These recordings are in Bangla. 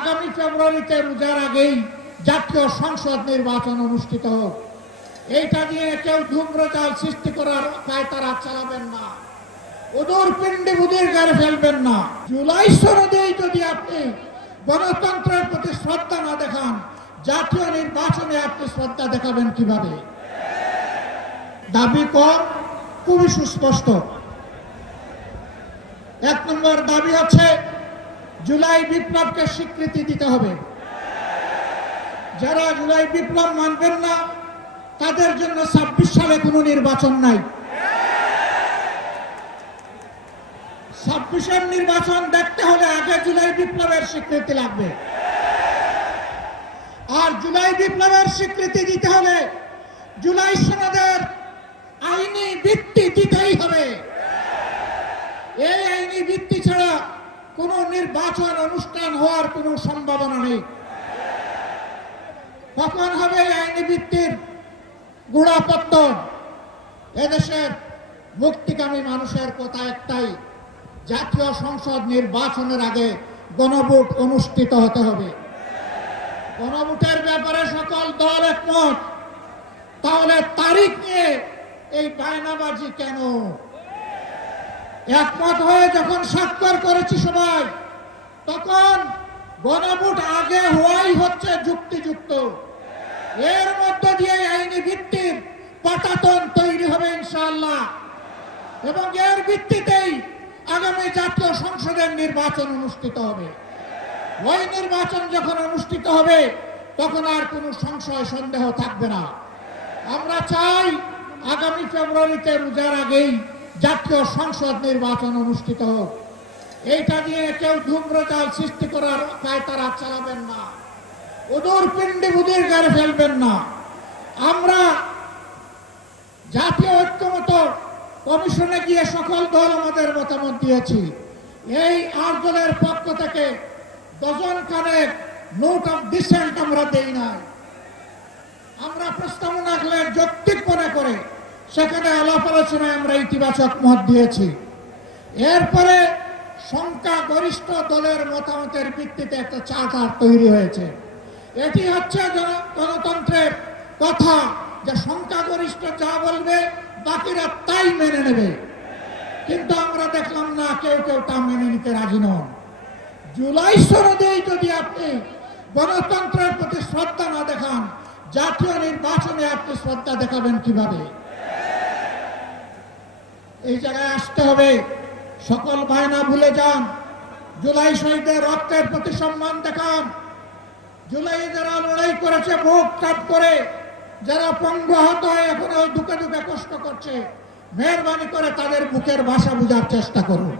আগামী ফেব্রুয়ারিতে রোজার আগেই জাতীয় সংসদ নির্বাচন অনুষ্ঠিত হোক। এইটা নিয়ে কেউ ধূম্রজাল সৃষ্টি করার পায়তারা চালাবেন না, ওদের পিণ্ডে বুদের গাড়ি ফেলবেন না। জুলাই সনদেই যদি আপনি গণতন্ত্রের প্রতি শ্রদ্ধা না দেখান, জাতীয় নির্বাচনে আপনি শ্রদ্ধা দেখাবেন কিভাবে? দাবি কর খুবই সুস্পষ্ট। 1 নম্বর দাবি হচ্ছে জুলাই বিপ্লবকে স্বীকৃতি দিতে হবে। যারা জুলাই বিপ্লব মানবেন না তাদের জন্য 26 সালে কোনো নির্বাচন নাই। 26-এর নির্বাচন দেখতে হলে আগে জুলাই বিপ্লবের স্বীকৃতি লাগবে। আর জুলাই বিপ্লবের স্বীকৃতি দিতে হলে জুলাই সনদের আইনি ভিত্তি দিতেই হবে। এই আইনি ভিত্তি ছাড়া কোনো নির্বাচন অনুষ্ঠান হওয়ার কোনো সম্ভাবনা নেই। কখন হবে এই আইনি ভিত্তির গোড়াপত্তন? এদেশের মুক্তিকামী মানুষের কথা একটাই, জাতীয় সংসদ নির্বাচনের আগে গণভোট অনুষ্ঠিত হতে হবে। গণভোটের ব্যাপারে সকল দল একমত, তাহলে তারিখ নিয়ে এই বায়নাবাজি কেন? একমত হয়ে যখন স্বাক্ষর করেছি সবাই, তখন গণভোট আগে হওয়াই হচ্ছে যুক্তিযুক্ত। এর মধ্য দিয়ে আইনি ভিত্তির পাটাতন তৈরি হবে ইনশাআল্লাহ, এবং এর ভিত্তিতেই আগামী জাতীয় সংসদের নির্বাচন অনুষ্ঠিত হবে। ওই নির্বাচন যখন অনুষ্ঠিত হবে তখন আর কোনো সংশয় সন্দেহ থাকবে না। আমরা চাই আগামী ফেব্রুয়ারিতে রোজার আগেই জাতীয় সংসদ নির্বাচন অনুষ্ঠিত হোক। এইটা নিয়ে কেউ ধূম্রজাল সৃষ্টি করার পায়তারা চালাবেন না, ওদের পিণ্ডে বুদের গাড়ি ফেলবেন না। আমরা জাতীয় ঐক্যমত কমিশনে গিয়ে সকল দল আমাদের মতামত দিয়েছি। এই 8 দলের পক্ষ থেকে ডজনখানেক নোট অফ ডিসেন্ট আমরা দেই নাই। আমরা প্রস্তাবনা যৌক্তিক মনে করে সেখানে আলাপ আলোচনায় আমরা ইতিবাচক মত দিয়েছি। এরপরে সংখ্যাগরিষ্ঠ দলের মতামতের ভিত্তিতে একটা চার্টার তৈরি হয়েছে। এটি হচ্ছে গণতন্ত্রের কথা, যে সংখ্যাগরিষ্ঠ যা বলবে বাকিরা তাই মেনে নেবে। কিন্তু আমরা দেখলাম না কেউ তা মেনে নিতে রাজি নন। জুলাই সনদেই যদি আপনি গণতন্ত্রের প্রতি শ্রদ্ধা না দেখান, জাতীয় নির্বাচনে আপনি শ্রদ্ধা দেখাবেন কিভাবে? এই জায়গায় আসতে হবে। সকল বায়না ভুলে যান, জুলাই শহীদের রক্তের প্রতি সম্মান দেখান। জুলাই যারা লড়াই করেছে বুক চাপ করে, যারা পঙ্গু আহত হয়ে এখনো দুঃখে দুঃখে কষ্ট করছে, মেহরবানি করে তাদের বুকের ভাষা বোঝার চেষ্টা করুন।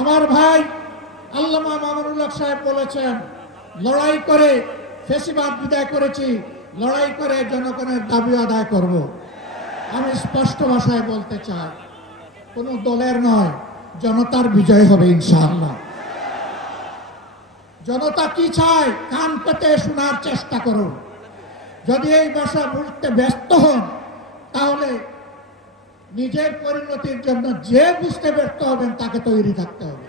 আমার ভাই আল্লামা মামুনুল হক সাহেব বলেছেন, লড়াই করে ফ্যাসিবাদ বিদায় করেছি, লড়াই করে জনগণের দাবি আদায় করব। আমি স্পষ্ট ভাষায় বলতে চাই, কোন দলের নয়, জনতার বিজয় হবে ইনশাআল্লাহ। জনতা কি চায় কান পেতে শোনার চেষ্টা করুন। যদি এই ভাষা বুঝতে ব্যস্ত হন, তাহলে নিজের পরিণতির জন্য যে বুঝতে ব্যর্থ হবেন তাকে তৈরি থাকতে হবে।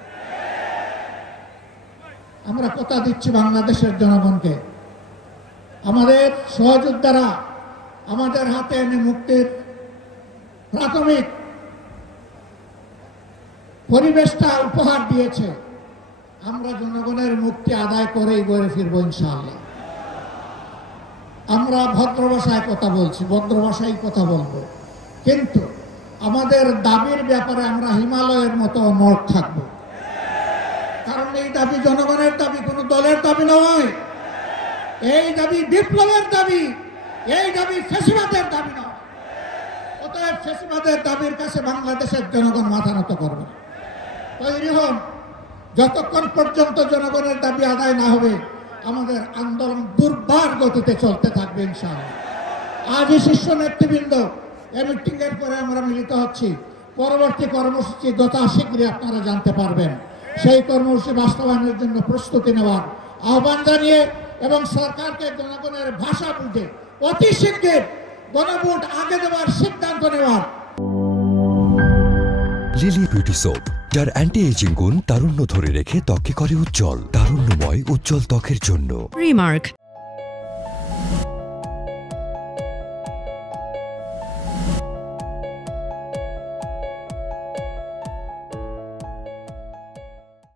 আমরা কথা দিচ্ছি বাংলাদেশের জনগণকে, আমাদের সহযোদ্ধারা আমাদের হাতে এনে মুক্তির প্রাথমিক পরিবেশটা উপহার দিয়েছে। আমরা জনগণের মুক্তি আদায় করেই বলে ফিরবো ইনশাআল্লাহ। আমরা ভদ্র ভাষায় কথা বলছি, ভদ্র ভাষায় কথা বলবো, কিন্তু আমাদের দাবির ব্যাপারে আমরা হিমালয়ের মতো অনড় থাকব। কারণ এই দাবি জনগণের দাবি, কোনো দলের দাবি নয়। এই দাবি বিপ্লবের দাবি, এই দাবি ফ্যাসিবাদের দাবি নয়। অতএব ফ্যাসিবাদের দাবির কাছে বাংলাদেশের জনগণ মাথা নত করবে না। তৈরি হন। যতক্ষণ পর্যন্ত জনগণের দাবি আদায় না হবে আমাদের আন্দোলন দুর্বার গতিতে চলতে থাকবে ইনশাআল্লাহ। আজই শীর্ষ নেতৃবৃন্দ এই মিটিং এর পরে আমরা মিলিত হচ্ছি। পরবর্তী কর্মসূচি যথাশীঘ্রই আপনারা জানতে পারবেন। সেই কর্মসূচি বাস্তবায়নের জন্য প্রস্তুতি নেওয়ার আহ্বান জানিয়ে এবং সরকারকে জনগণের ভাষা বুঝে অতি শীঘ্র গণভোট আগে দেওয়ার সিদ্ধান্ত নেওয়ার লিলি বিউটি সোপ, যার অ্যান্টি এজিং গুণ তারুণ্য ধরে রেখে ত্বককে করে উজ্জ্বল। তারুণ্যময় উজ্জ্বল ত্বকের জন্য। রিমার্ক।